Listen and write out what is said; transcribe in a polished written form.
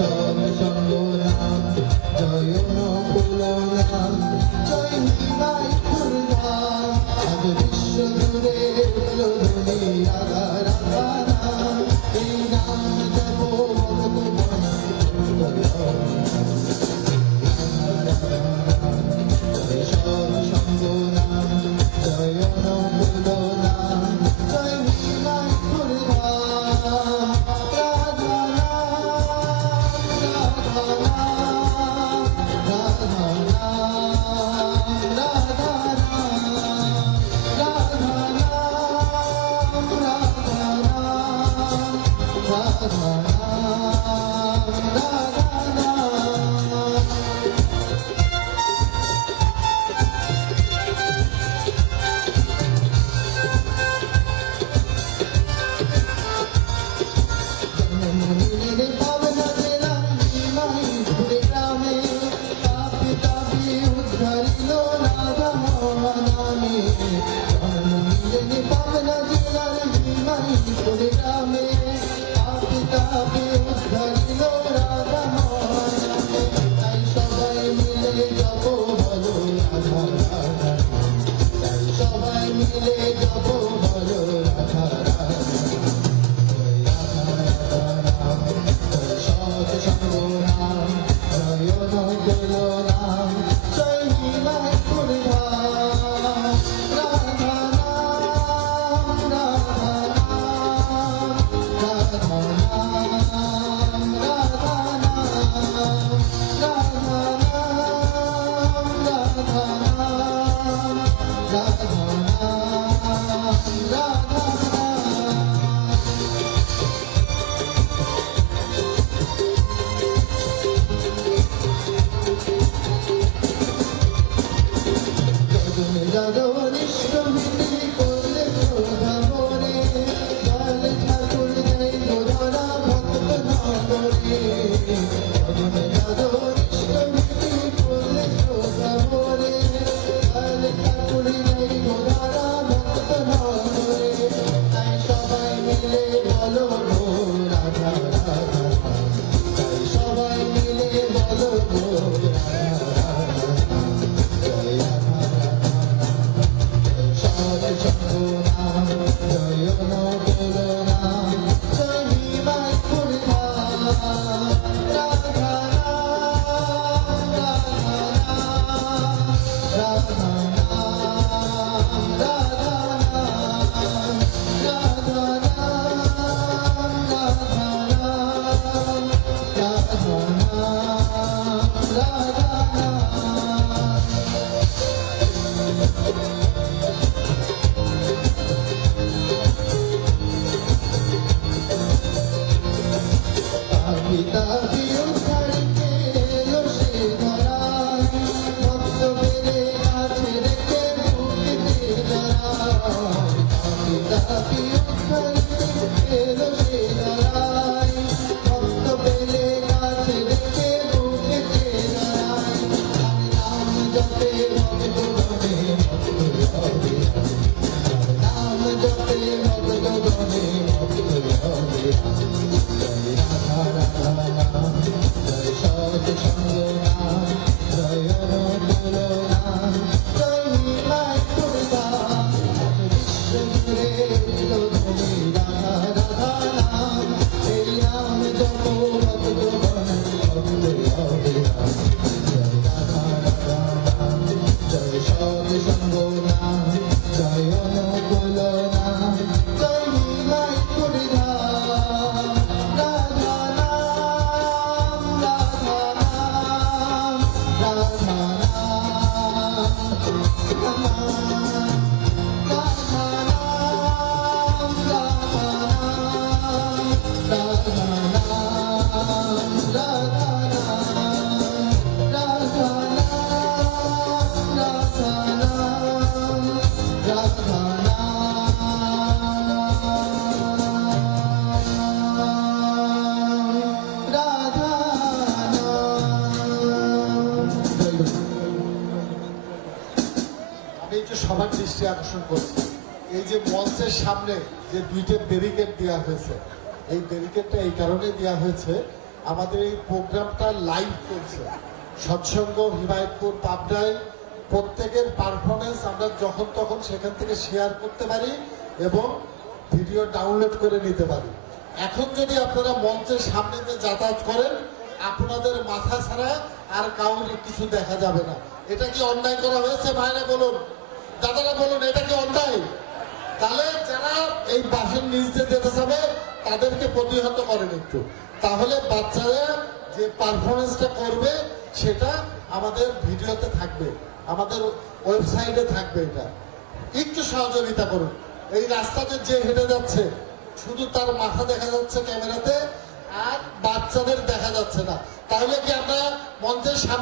সব সঙ্গ নাম জয় নকুল নাম জয় নিমাই নাম আজ বিশ্ব জুড়ে ধ্বনি রাধা রাধা নাম এই নাম জপ ভগবান জয় সব সঙ্গ নাম জয় নকুল নাম জয় নিমাই সবার দৃষ্টি আকর্ষণ করছে এই যে মঞ্চের সামনে যে দুইটা ব্যারিকেড দেওয়া হয়েছে, এই ব্যারিকেডটা এই কারণে দেওয়া হয়েছে আমাদের এই প্রোগ্রামটা লাইভ চলছে সৎসঙ্গ হিমায়তপুর পাবনায়। প্রত্যেকের পারফরমেন্স আমরা যখন তখন সেখান থেকে শেয়ার করতে পারি এবং ভিডিও ডাউনলোড করে নিতে পারি। এখন যদি আপনারা মঞ্চের সামনে দিয়ে যাতায়াত করেন, আপনাদের মাথা ছাড়া আর কাউর কিছু দেখা যাবে না। এটা কি অন্যায় করা হয়েছে? ভাইরা বলুন, দাদারা বলুন, এটা কি অন্যায়? তাহলে যারা এই বাসের নিচ দিয়ে যেতে যাবে তাদেরকে প্রতিহত করেন একটু, তাহলে বাচ্চারা যে পারফরমেন্সটা করবে সেটা আমাদের ভিডিওতে থাকবে, আমাদের ওয়েবসাইটে থাকবে। এটা একটু সহযোগিতা করুন। এই রাস্তাতে যে হেঁটে যাচ্ছে শুধু তার মাথা দেখা যাচ্ছে ক্যামেরাতে, আর বাচ্চাদের দেখা যাচ্ছে না। তাহলে কি আমরা মঞ্চের সামনে